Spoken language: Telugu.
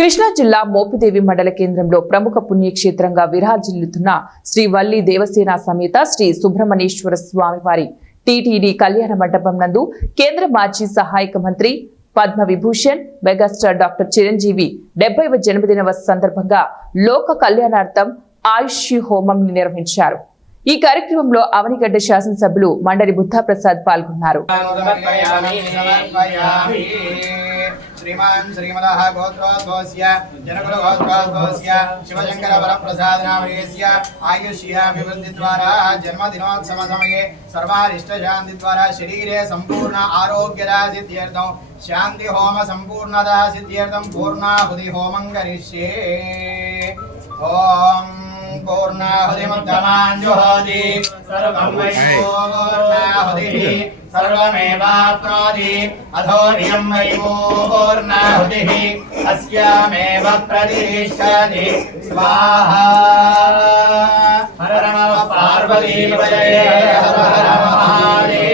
కృష్ణా జిల్లా మోపిదేవి మండల కేంద్రంలో ప్రముఖ పుణ్యక్షేత్రంగా విరాజిల్లుతున్న శ్రీ వల్లి దేవసేన సమేత శ్రీ సుబ్రహ్మణ్యేశ్వర స్వామి వారి టీటీడీ కళ్యాణ మండపం నందు కేంద్ర మాజీ సహాయక మంత్రి పద్మ విభూషణ్ మెగాస్టార్ డాక్టర్ చిరంజీవి 70వ జన్మదిన సందర్భంగా లోక కళ్యాణార్థం ఆయుష్ హోమం నిర్వహించారు। ఈ కార్యక్రమంలో అవనిగడ్డ శాసనసభ్యులు మండలి బుద్ధప్రసాద్ పాల్గొన్నారు। श्रीमान श्रीमदः गोत्रोद्भवस्य जनकुल गोत्रोद्भवस्य शिवशंकर वरप्रसाद नामयस्य आयुष्याभिवृद्धि द्वारा जन्मदिनोत्सव समये सर्वारिष्ट शांति द्वारा शरीरे संपूर्ण आरोग्यदा सिद्ध्यर्थं शांति होम संपूर्णदा सिद्ध्यर्थं पूर्णाहुति होमं करिष्ये। ओम पूर्णाहुति मुद्दमाञ्जुहोति सर्वं वै पूर्णाहुतिः सर्वमेवाप्नोति अधोर्यं वै पूर्णाहुतिः अस्यामेव प्रतिष्ठति स्वाहा। हर नमः पार्वती पतये हर हर महादेव।